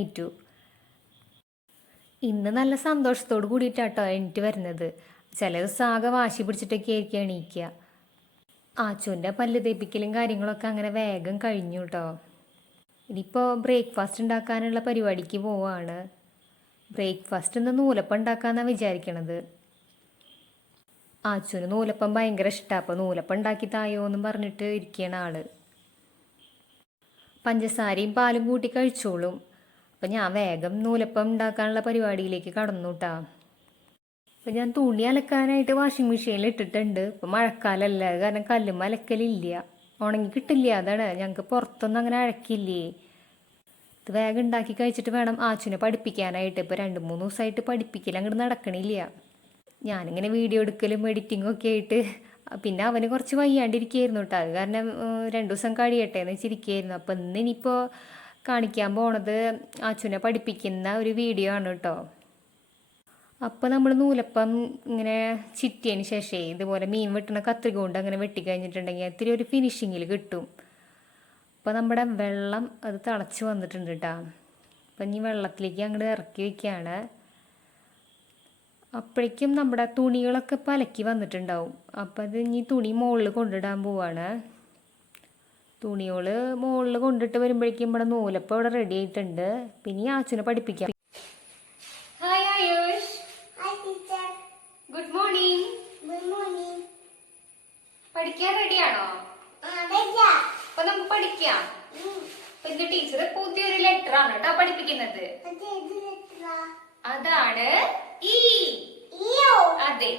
എണീറ്റു. ഇന്ന് നല്ല സന്തോഷത്തോട് കൂടിയിട്ടാട്ടോ എണീറ്റ് വരുന്നത്. ചില ദിവസം ആകെ വാശി പിടിച്ചിട്ടൊക്കെ ആയിരിക്കും എണീക്കുക. ആച്ചുവിൻ്റെ പല്ല് തേപ്പിക്കലും കാര്യങ്ങളൊക്കെ അങ്ങനെ വേഗം കഴിഞ്ഞു കേട്ടോ. ഇനിയിപ്പോൾ ബ്രേക്ക്ഫാസ്റ്റ് ഉണ്ടാക്കാനുള്ള പരിപാടിക്ക് പോവാണ്. ബ്രേക്ക്ഫാസ്റ്റ് ഇന്ന് നൂലപ്പം ഉണ്ടാക്കാമെന്നാണ് വിചാരിക്കണത്. ആച്ചുവിന് നൂലപ്പം ഭയങ്കര ഇഷ്ടമാണ്. അപ്പോൾ നൂലപ്പം ഉണ്ടാക്കി തായോ എന്നും പറഞ്ഞിട്ട് ഇരിക്കുകയാണ് ആള്. പഞ്ചസാരയും പാലും കൂട്ടി കഴിച്ചോളും. അപ്പം ഞാൻ വേഗം നൂലപ്പം ഉണ്ടാക്കാനുള്ള പരിപാടിയിലേക്ക് കടന്നു കേട്ടാ. അപ്പം ഞാൻ തുണി അലക്കാനായിട്ട് വാഷിംഗ് മെഷീനിൽ ഇട്ടിട്ടുണ്ട്. ഇപ്പം മഴക്കാലമല്ല, അത് കാരണം കല്ലും അലക്കലില്ല, ഉണങ്ങി കിട്ടില്ല. അതാണ്, ഞങ്ങൾക്ക് പുറത്തൊന്നും അങ്ങനെ അഴക്കില്ലേ. ഇത് വേഗം ഉണ്ടാക്കി കഴിച്ചിട്ട് വേണം ആച്ചുവിനെ പഠിപ്പിക്കാനായിട്ട്. ഇപ്പോൾ 2-3 ദിവസമായിട്ട് പഠിപ്പിക്കൽ അങ്ങോട്ട് നടക്കണില്ല. ഞാനിങ്ങനെ വീഡിയോ എടുക്കലും എഡിറ്റിങ്ങും ഒക്കെ ആയിട്ട് പിന്നെ അവന് കുറച്ച് വയ്യാണ്ടിരിക്കുകയായിരുന്നു കേട്ടോ. അത് കാരണം 2 ദിവസം കഴിയട്ടെ എന്ന് വെച്ചിരിക്കുകയായിരുന്നു. അപ്പം ഇനിയിപ്പോൾ കാണിക്കാൻ പോണത് ആച്ചുവിനെ പഠിപ്പിക്കുന്ന ഒരു വീഡിയോ ആണ് കേട്ടോ. അപ്പോൾ നമ്മൾ നൂലപ്പം ഇങ്ങനെ ചിറ്റിയതിന് ശേഷം ഇതുപോലെ മീൻ വെട്ടുന്ന കത്രിക കൊണ്ട് അങ്ങനെ വെട്ടിക്കഴിഞ്ഞിട്ടുണ്ടെങ്കിൽ ഇത്തിരി ഒരു ഫിനിഷിങ്ങിൽ കിട്ടും. അപ്പോൾ നമ്മുടെ വെള്ളം അത് തിളച്ച് വന്നിട്ടുണ്ട് കേട്ടോ. അപ്പം ഇനി വെള്ളത്തിലേക്ക് അങ്ങോട്ട് ഇറക്കി വയ്ക്കുകയാണ്. അപ്പോഴേക്കും നമ്മുടെ തുണികളൊക്കെ പലക്കി വന്നിട്ടുണ്ടാവും. അപ്പം അത് ഇനി തുണി മുകളിൽ കൊണ്ടിടാൻ പോവാണ്. തുണികൾ മുകളിൽ കൊണ്ടിട്ട് വരുമ്പോഴേക്കും നമ്മുടെ നൂലപ്പം ഇവിടെ റെഡി ആയിട്ടുണ്ട്. പിന്നെ ആച്ചുവിനെ പഠിപ്പിക്കാം. Hi Ayush. Hi teacher. Good morning. Good morning. പഠിക്കാൻ റെഡിയാണോ? അപ്പൊ നമുക്ക് പഠിക്കാം. ഇന്ന് ടീച്ചർ പുതിയൊരു ലെറ്റർ ആണ് കേട്ടോ പഠിപ്പിക്കുന്നത്. അതാണ് ഈ. അതെ.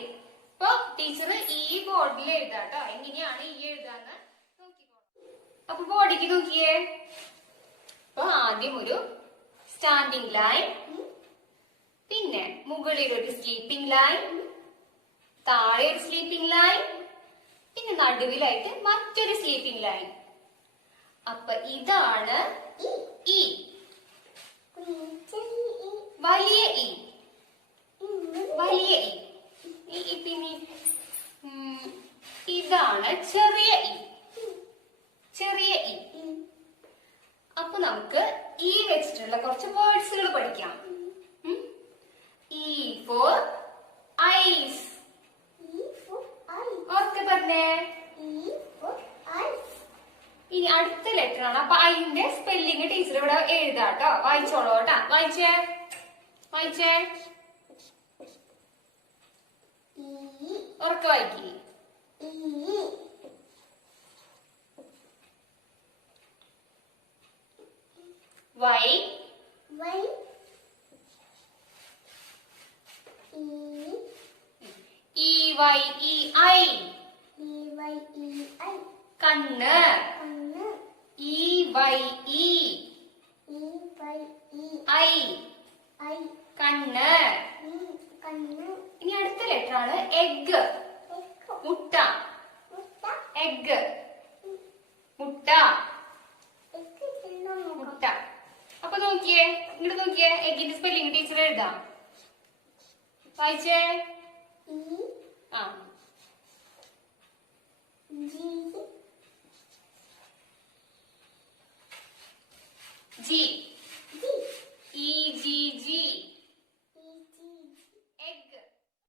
അപ്പൊ ടീച്ചർ ഈ ബോർഡിൽ എഴുതാട്ടോ. എങ്ങനെയാണ് ഈ എഴുതാന്ന് നോക്കിക്കോ. അപ്പൊ ബോർഡിക്ക് നോക്കിയേ. അപ്പൊ ആദ്യം ഒരു സ്റ്റാൻഡിങ് ലൈൻ, പിന്നെ മുകളിൽ ഒരു സ്ലീപ്പിംഗ് ലൈൻ, താഴെ ഒരു സ്ലീപ്പിംഗ് ലൈൻ, പിന്നെ നടുവിലായിട്ട് മറ്റൊരു സ്ലീപ്പിംഗ് ലൈൻ. അപ്പൊ ഇതാണ് ഈ. വലിയ ഈ. വലിയ ഈ. പിന്നെ ഇതാണ് ചെറിയ ഈ. ചെറിയ ഈ. അപ്പൊ നമുക്ക് ഈ വെച്ചിട്ടുള്ള കുറച്ച് വേർഡ്സുകൾ പഠിക്കാം. ഈ ഫോർ ഐസ്. ഓർക്കെ പറഞ്ഞേ. ഇനി അടുത്ത ലെറ്റർ ആണ്. അപ്പൊ അതിന്റെ സ്പെല്ലിംഗ് ടീച്ചർ ഇവിടെ എഴുതാട്ടോ. വായിച്ചോളൂ കേട്ടാ. വായിച്ചേ. ഉറക്കെ വായിക്കി. വൈ. ഈ വൈ ഈ ഐ. കണ്ണ്. ഈ വൈ ഈ ഐ. കണ്ണ്. ഇനി അടുത്ത ലെറ്റർ ആണ് എഗ്. മുട്ട. എഗ്. മുട്ട. മുട്ട. അപ്പൊ നോക്കിയേ, ഇങ്ങോട്ട് നോക്കിയേ. എഗിന്റെ സ്പെല്ലിംഗ് ടീച്ചർ എഴുതാം. വായിച്ചേ. ആ. ജി.